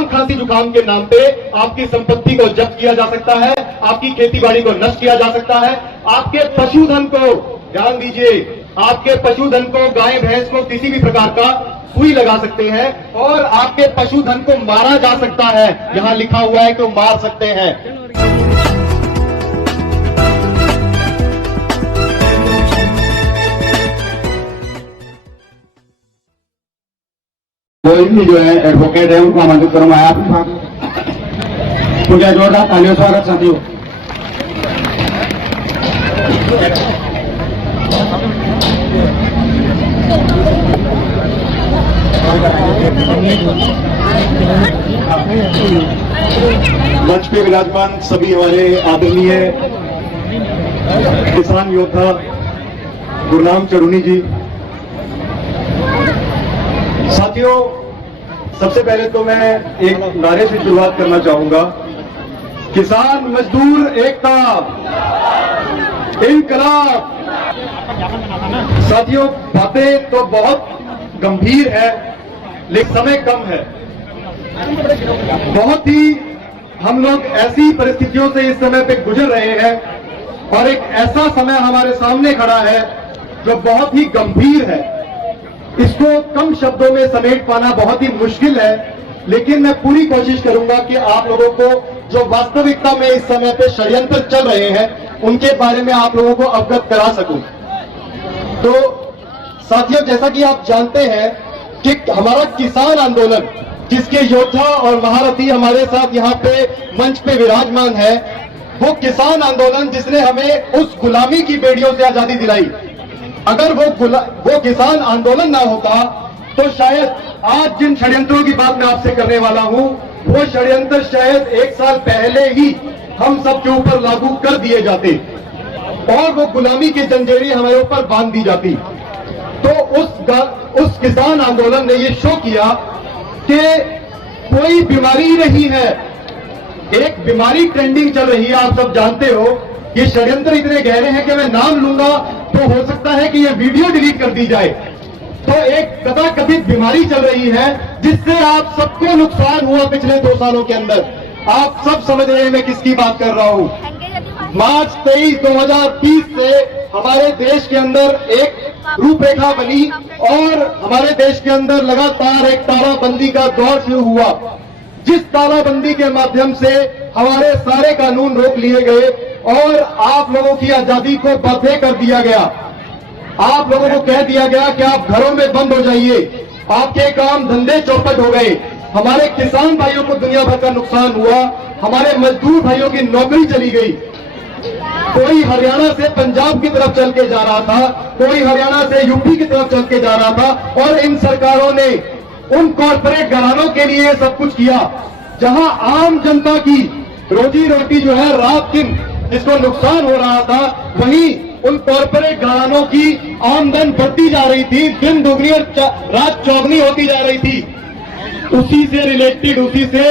जुकाम खांसी जुकाम के नाम पे आपकी संपत्ति को जब्त किया जा सकता है, आपकी खेती बाड़ी को नष्ट किया जा सकता है, आपके पशुधन को, ध्यान दीजिए, आपके पशुधन को, गाय भैंस को किसी भी प्रकार का सुई लगा सकते हैं और आपके पशुधन को मारा जा सकता है। यहां लिखा हुआ है कि वो मार सकते हैं। कोई भी जो है एडवोकेट है उनको आमंत्रित करूंगा। आप पूजा जोरदार तालियों स्वागत साथियों। मंच पे विराजमान सभी हमारे आदरणीय किसान योद्धा गुरनाम चढ़ूनी जी, साथियों, सबसे पहले तो मैं एक नारे से शुरुआत करना चाहूंगा। किसान मजदूर एकता, इनकलाब। साथियों, बातें तो बहुत गंभीर है लेकिन समय कम है। बहुत ही हम लोग ऐसी परिस्थितियों से इस समय पे गुजर रहे हैं और एक ऐसा समय हमारे सामने खड़ा है जो बहुत ही गंभीर है। इसको कम शब्दों में समेट पाना बहुत ही मुश्किल है, लेकिन मैं पूरी कोशिश करूंगा कि आप लोगों को जो वास्तविकता में इस समय पे षड्यंत्र चल रहे हैं उनके बारे में आप लोगों को अवगत करा सकूं। तो साथियों, जैसा कि आप जानते हैं कि हमारा किसान आंदोलन, जिसके योद्धा और महारथी हमारे साथ यहाँ पे मंच पे विराजमान है, वो किसान आंदोलन जिसने हमें उस गुलामी की बेड़ियों से आजादी दिलाई। अगर वो किसान आंदोलन ना होता तो शायद आज जिन षड्यंत्रों की बात मैं आपसे करने वाला हूं, वो षड्यंत्र शायद 1 साल पहले ही हम सब के ऊपर लागू कर दिए जाते और वो गुलामी की जंजीरें हमारे ऊपर बांध दी जाती। तो उस किसान आंदोलन ने ये शो किया कि कोई बीमारी नहीं है, एक बीमारी ट्रेंडिंग चल रही है। आप सब जानते हो ये षड्यंत्र इतने गहरे हैं कि मैं नाम लूंगा तो हो सकता है कि यह वीडियो डिलीट कर दी जाए। तो एक तथाकथित बीमारी चल रही है जिससे आप सबको नुकसान हुआ पिछले 2 सालों के अंदर। आप सब समझ रहे हैं मैं किसकी बात कर रहा हूं। मार्च 23, 2020 से हमारे देश के अंदर एक रूपरेखा बनी और हमारे देश के अंदर लगातार एक तालाबंदी का दौर शुरू हुआ, जिस तालाबंदी के माध्यम से हमारे सारे कानून रोक लिए गए और आप लोगों की आजादी को बाध्य कर दिया गया। आप लोगों को कह दिया गया कि आप घरों में बंद हो जाइए, आपके काम धंधे चौपट हो गए। हमारे किसान भाइयों को दुनिया भर का नुकसान हुआ, हमारे मजदूर भाइयों की नौकरी चली गई। कोई हरियाणा से पंजाब की तरफ चल के जा रहा था, कोई हरियाणा से यूपी की तरफ चल के जा रहा था और इन सरकारों ने उन कॉर्पोरेट घरानों के लिए सब कुछ किया। जहां आम जनता की रोजी रोटी जो है रात दिन जिसको नुकसान हो रहा था, वहीं उन कॉर्पोरेट घरानों की आमदन बढ़ती जा रही थी, दिन दुगनी और रात चौगनी होती जा रही थी। उसी से रिलेटेड, उसी से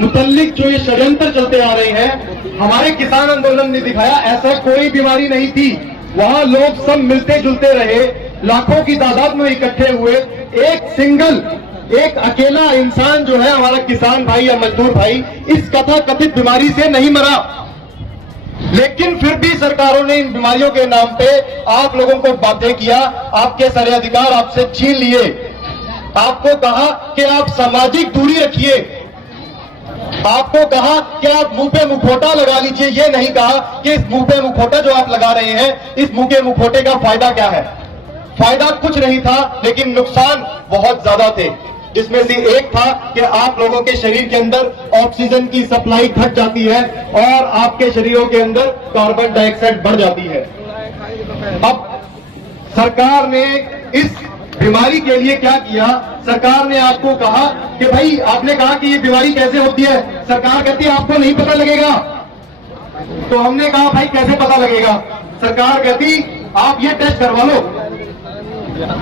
मुतल्लिक जो ये षड्यंत्र चलते आ रहे हैं, हमारे किसान आंदोलन ने दिखाया ऐसा कोई बीमारी नहीं थी। वहां लोग सब मिलते जुलते रहे, लाखों की तादाद में इकट्ठे हुए। एक अकेला इंसान जो है हमारा किसान भाई या मजदूर भाई इस कथित बीमारी से नहीं मरा, लेकिन फिर भी सरकारों ने इन बीमारियों के नाम पे आप लोगों को बाध्य किया, आपके सारे अधिकार आपसे छीन लिए। आपको कहा कि आप सामाजिक दूरी रखिए, आपको कहा कि आप मुंह पे मुखौटा लगा लीजिए। ये नहीं कहा कि इस मुंह पे मुखौटा जो आप लगा रहे हैं, इस मुंह के मुखौटे का फायदा क्या है। फायदा कुछ नहीं था, लेकिन नुकसान बहुत ज्यादा थे, जिसमें से एक था कि आप लोगों के शरीर के अंदर ऑक्सीजन की सप्लाई घट जाती है और आपके शरीरों के अंदर कार्बन डाइऑक्साइड बढ़ जाती है। अब सरकार ने इस बीमारी के लिए क्या किया, सरकार ने आपको कहा कि भाई, आपने कहा कि ये बीमारी कैसे होती है, सरकार कहती है आपको नहीं पता लगेगा। तो हमने कहा भाई कैसे पता लगेगा, सरकार कहती आप ये टेस्ट करवा लो।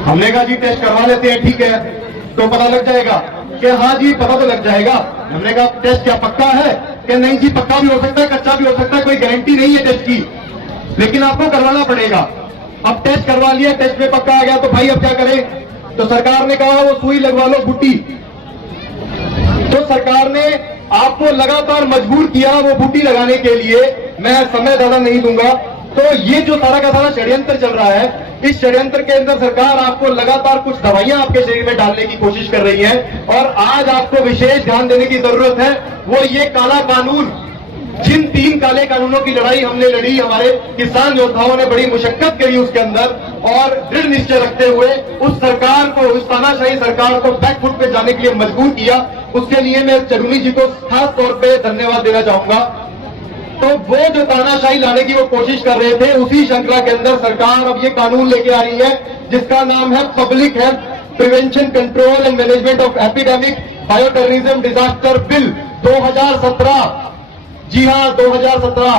हमने कहा जी टेस्ट करवा लेते हैं, ठीक है, तो पता लग जाएगा। कि हाँ जी पता तो लग जाएगा। हमने कहा टेस्ट क्या पक्का है? कि नहीं जी, पक्का भी हो सकता है, कच्चा भी हो सकता है, कोई गारंटी नहीं है टेस्ट की, लेकिन आपको करवाना पड़ेगा। अब टेस्ट करवा लिया, टेस्ट में पक्का आ गया, तो भाई अब क्या करें? तो सरकार ने कहा वो सुई लगवा लो, बुट्टी। तो सरकार ने आपको लगातार मजबूर किया वो बूटी लगाने के लिए। मैं समय ज्यादा नहीं दूंगा। तो ये जो सारा का सारा षड्यंत्र चल रहा है, इस षड्यंत्र के अंदर सरकार आपको लगातार कुछ दवाइयां आपके शरीर में डालने की कोशिश कर रही है। और आज आपको विशेष ध्यान देने की जरूरत है, वो ये काला कानून, जिन 3 काले कानूनों की लड़ाई हमने लड़ी, हमारे किसान योद्धाओं ने बड़ी मुशक्कत करी उसके अंदर, और दृढ़ निश्चय रखते हुए उस सरकार को, उस तानाशाही सरकार को बैकफुट पे जाने के लिए मजबूर किया। उसके लिए मैं चरुनी जी को खास तौर पे धन्यवाद देना चाहूंगा। तो वो जो तानाशाही लाने की वो कोशिश कर रहे थे, उसी श्रृंखला के अंदर सरकार अब ये कानून लेके आ रही है जिसका नाम है public health prevention control and management of epidemic bioterrorism disaster bill 2017। जी हां, 2017।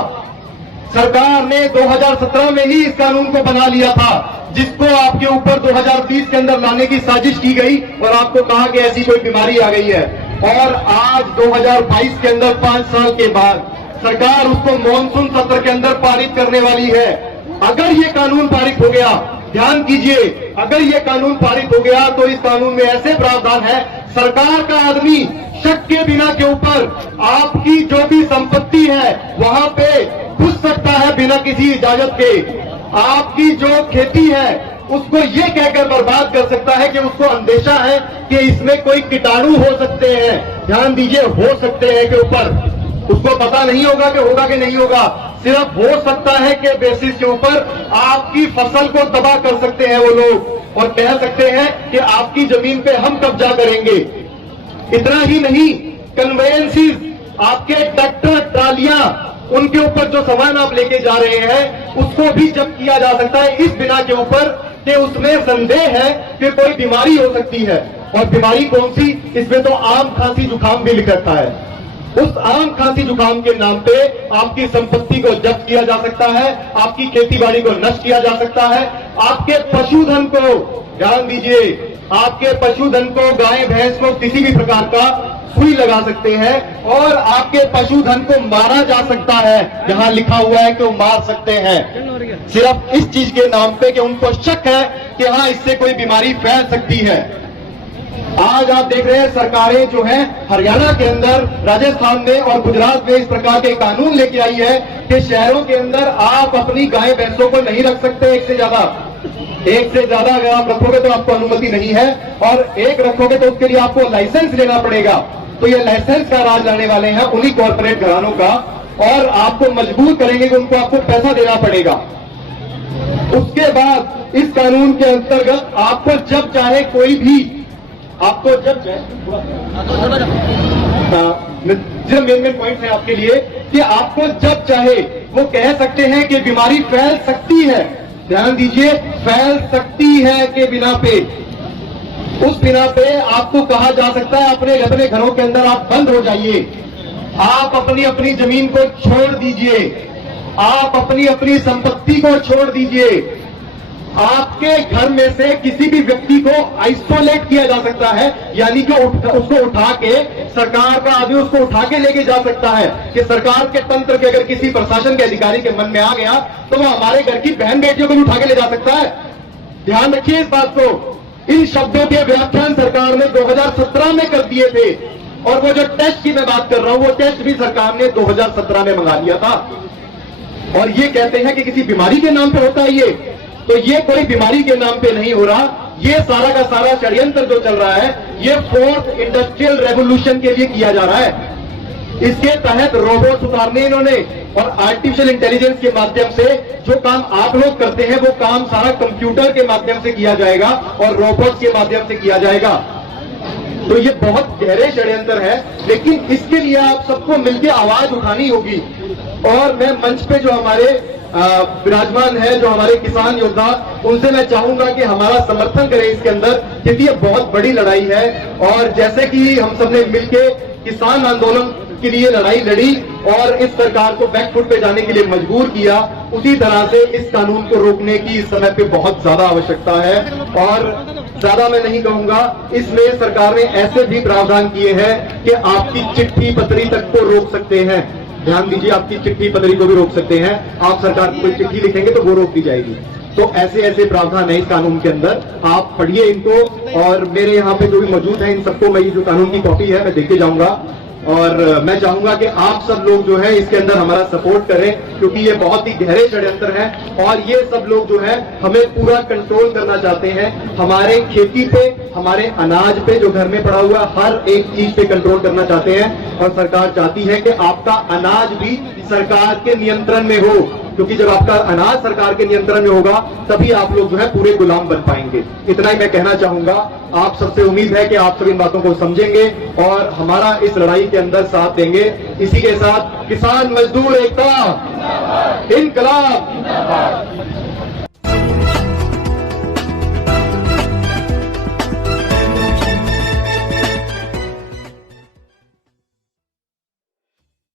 सरकार ने 2017 में ही इस कानून को बना लिया था, जिसको आपके ऊपर 2020 के अंदर लाने की साजिश की गई और आपको कहा कि ऐसी कोई बीमारी आ गई है। और आज 2022 के अंदर 5 साल के बाद सरकार उसको मॉनसून सत्र के अंदर पारित करने वाली है। अगर ये कानून पारित हो गया, ध्यान कीजिए, अगर ये कानून पारित हो गया तो इस कानून में ऐसे प्रावधान है, सरकार का आदमी शक के बिना के ऊपर आपकी जो भी संपत्ति है वहां पे घुस सकता है बिना किसी इजाजत के। आपकी जो खेती है उसको ये कहकर बर्बाद कर सकता है कि उसको अंदेशा है कि इसमें कोई कीटाणु हो सकते हैं। ध्यान दीजिए, हो सकते हैं के ऊपर, उसको पता नहीं होगा कि होगा कि नहीं होगा, सिर्फ हो सकता है के बेसिस के ऊपर आपकी फसल को तबाह कर सकते हैं वो लोग और कह सकते हैं कि आपकी जमीन पे हम कब्जा करेंगे। इतना ही नहीं, कन्वेयंसीज, आपके ट्रैक्टर, ट्रालियां, उनके ऊपर जो सामान आप लेके जा रहे हैं उसको भी जब्त किया जा सकता है इस बिना के ऊपर कि उसमें संदेह है कि कोई बीमारी हो सकती है। और बीमारी कौन सी? इसमें तो आम खांसी जुकाम भी लिख रखा है। उस आम खांसी जुकाम के नाम पे आपकी संपत्ति को जब्त किया जा सकता है, आपकी खेतीबाड़ी को नष्ट किया जा सकता है, आपके पशुधन को, ध्यान दीजिए, आपके पशुधन को, गाय भैंस को किसी भी प्रकार का सुई लगा सकते हैं और आपके पशुधन को मारा जा सकता है। जहां लिखा हुआ है कि वो मार सकते हैं, सिर्फ इस चीज के नाम पे कि उनको शक है कि हाँ इससे कोई बीमारी फैल सकती है। आज आप देख रहे हैं सरकारें जो है हरियाणा के अंदर, राजस्थान में और गुजरात में इस प्रकार के कानून लेके आई है कि शहरों के अंदर आप अपनी गाय भैंसों को नहीं रख सकते एक से ज्यादा अगर आप रखोगे तो आपको अनुमति नहीं है, और एक रखोगे तो उसके लिए आपको लाइसेंस लेना पड़ेगा। तो ये लाइसेंस का राज लाने वाले हैं उन्हीं कॉर्पोरेट घरानों का, और आपको मजबूर करेंगे कि उनको आपको पैसा देना पड़ेगा। उसके बाद इस कानून के अंतर्गत आपको जब चाहे कोई भी, आपको जब चाहे, मेन पॉइंट है आपके लिए कि आपको जब चाहे वो कह सकते हैं कि बीमारी फैल सकती है। ध्यान दीजिए, फैल सकती है के बिना पे, उस बिना पे आपको कहा जा सकता है अपने घरों के अंदर आप बंद हो जाइए, आप अपनी जमीन को छोड़ दीजिए, आप अपनी संपत्ति को छोड़ दीजिए। आपके घर में से किसी भी व्यक्ति को आइसोलेट किया जा सकता है, यानी कि उसको उठा के, सरकार का आदमी उसको उठा के लेके जा सकता है कि सरकार के तंत्र के अगर किसी प्रशासन के अधिकारी के मन में आ गया तो वो हमारे घर की बहन बेटियों को भी उठा के ले जा सकता है। ध्यान रखिए इस बात को। इन शब्दों के व्याख्यान सरकार ने 2017 में कर दिए थे, और वो जो टेस्ट की मैं बात कर रहा हूं वो टेस्ट भी सरकार ने 2017 में मंगा लिया था। और ये कहते हैं कि किसी बीमारी के नाम पे होता है ये, तो ये कोई बीमारी के नाम पे नहीं हो रहा। ये सारा का सारा षड्यंत्र जो चल रहा है ये 4th इंडस्ट्रियल रेवोल्यूशन के लिए किया जा रहा है। इसके तहत रोबोट उतारने इन्होंने, और आर्टिफिशियल इंटेलिजेंस के माध्यम से जो काम आप लोग करते हैं वो काम सारा कंप्यूटर के माध्यम से किया जाएगा और रोबोट के माध्यम से किया जाएगा। तो ये बहुत गहरे षड्यंत्र है, लेकिन इसके लिए आप सबको मिलकर आवाज उठानी होगी। और मैं मंच पे जो हमारे विराजमान है, जो हमारे किसान योद्धा, उनसे मैं चाहूंगा कि हमारा समर्थन करें इसके अंदर, क्योंकि ये बहुत बड़ी लड़ाई है। और जैसे कि हम सबने मिलके किसान आंदोलन के लिए लड़ाई लड़ी और इस सरकार को बैकफुट पे जाने के लिए मजबूर किया, उसी तरह से इस कानून को रोकने की इस समय पे बहुत ज्यादा आवश्यकता है। और ज्यादा मैं नहीं कहूंगा, इसमें सरकार ने ऐसे भी प्रावधान किए हैं कि आपकी चिट्ठी पत्री तक को रोक सकते हैं। ध्यान दीजिए, आपकी चिट्ठी पत्री को भी रोक सकते हैं। आप सरकार को कोई चिट्ठी लिखेंगे तो वो रोक दी जाएगी। तो ऐसे ऐसे प्रावधान है इस कानून के अंदर, आप पढ़िए इनको। और मेरे यहाँ पे जो भी मौजूद है इन सबको मैं ये जो कानून की कॉपी है मैं देके जाऊंगा, और मैं चाहूंगा कि आप सब लोग जो है इसके अंदर हमारा सपोर्ट करें, क्योंकि ये बहुत ही गहरे षड्यंत्र हैं और ये सब लोग जो है हमें पूरा कंट्रोल करना चाहते हैं। हमारे खेती पे, हमारे अनाज पे जो घर में पड़ा हुआ हर एक चीज पे कंट्रोल करना चाहते हैं। और सरकार चाहती है कि आपका अनाज भी सरकार के नियंत्रण में हो, क्योंकि जब आपका अनाज सरकार के नियंत्रण में होगा तभी आप लोग जो है पूरे गुलाम बन पाएंगे। इतना ही मैं कहना चाहूंगा। आप सबसे उम्मीद है कि आप सब इन बातों को समझेंगे और हमारा इस लड़ाई के अंदर साथ देंगे। इसी के साथ किसान मजदूर एकता, इनकलाब।